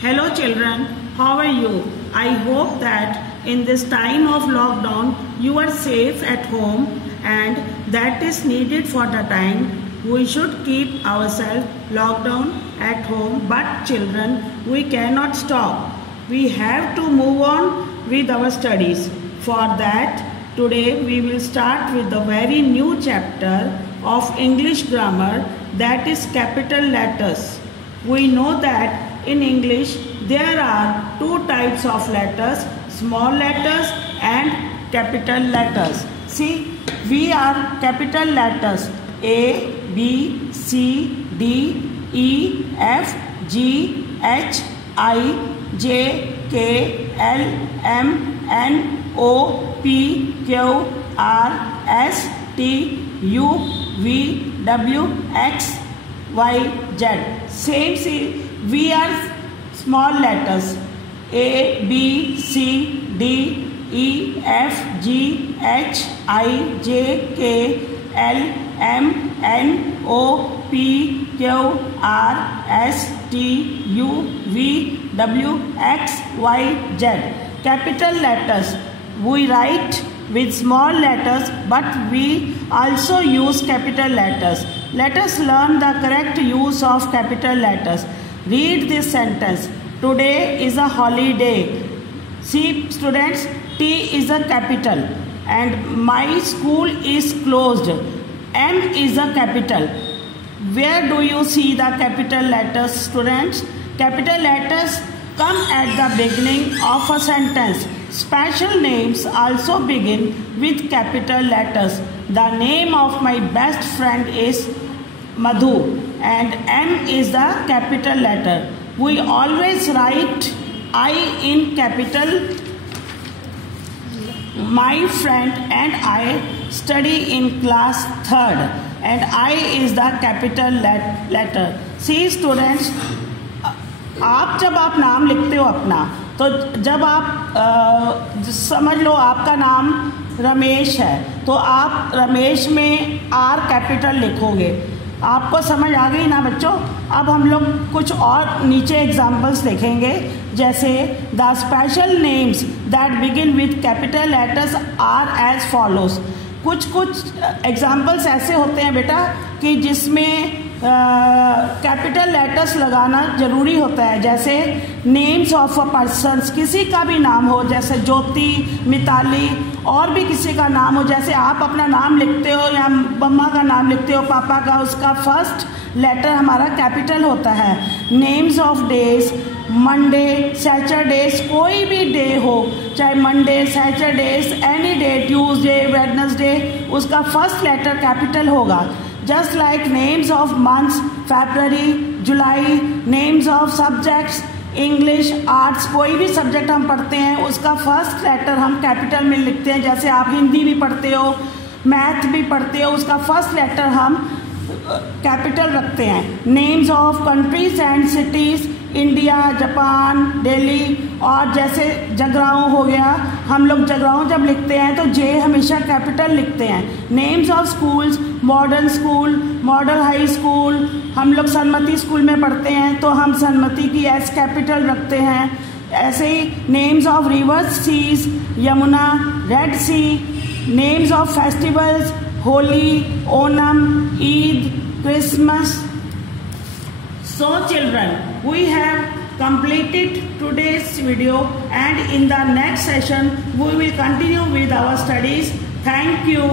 Hello children, how are you? I hope that in this time of lockdown you are safe at home, and that is needed for the time. We should keep ourselves locked down at home, but children, we cannot stop. We have to move on with our studies. For that, today we will start with the very new chapter of English grammar, that is capital letters. We know that in English there are two types of letters, small letters and capital letters. See, we are capital letters A, B, C, D, E, F, G, H, I, J, K, L, M, N, O, P, Q, R, S, T, U, V, W, X, Y, Z. Same, see, we are small letters A, B, C, D, E, F, G, H, I, J, K, L, M, N, O, P, Q, R, S, T, U, V, W, X, Y, Z. Capital letters we write with small letters, but we also use capital letters. Let us learn the correct use of capital letters. Read this sentence. Today is a holiday. See students, T is a capital and my school is closed. M is a capital. Where do you see the capital letters, students? Capital letters come at the beginning of a sentence. Special names also begin with capital letters. The name of my best friend is Madhu, and M is the capital letter. We always write I in capital. My friend and I study in class 3rd, and I is the capital letter. See students, आप जब आप नाम लिखते हो अपना, तो जब आप समझ लो आपका नाम रमेश है, तो आप रमेश में आर कैपिटल लिखोगे. आपको समझ आ गई ना बच्चों? अब हम लोग कुछ और नीचे एग्जाम्पल्स देखेंगे, जैसे the special names that begin with capital letters are as follows. कुछ एग्जाम्पल्स ऐसे होते हैं बेटा कि जिसमें कैपिटल लेटर्स लगाना ज़रूरी होता है. जैसे नेम्स ऑफ अ पर्सन्स, किसी का भी नाम हो, जैसे ज्योति, मिताली, और भी किसी का नाम हो. जैसे आप अपना नाम लिखते हो या मम्मा का नाम लिखते हो, पापा का, उसका फर्स्ट लेटर हमारा कैपिटल होता है. Names of days, Monday, Saturdays, कोई भी डे हो, चाहे Monday, Saturdays, any day, Tuesday, Wednesday, उसका फर्स्ट लेटर कैपिटल होगा. Just like names of months, February, July, names of subjects, English, Arts, कोई भी सब्जेक्ट हम पढ़ते हैं उसका फर्स्ट लेटर हम कैपिटल में लिखते हैं. जैसे आप हिंदी भी पढ़ते हो, मैथ भी पढ़ते हो, उसका फर्स्ट लेटर हम कैपिटल रखते हैं. Names of countries and cities, India, Japan, Delhi, और जैसे जगराओं हो गया, हम लोग जगराओं जब लिखते हैं तो जे हमेशा कैपिटल लिखते हैं. Names of schools, modern school, model high school, हम लोग सन्मति स्कूल में पढ़ते हैं तो हम सन्मति की एस कैपिटल रखते हैं. ऐसे ही names of rivers, seas, Yamuna, Red Sea. Names of festivals, Holi, Onam, Eid, Christmas. So children, we have completed today's video, and in the next session we will continue with our studies. Thank you.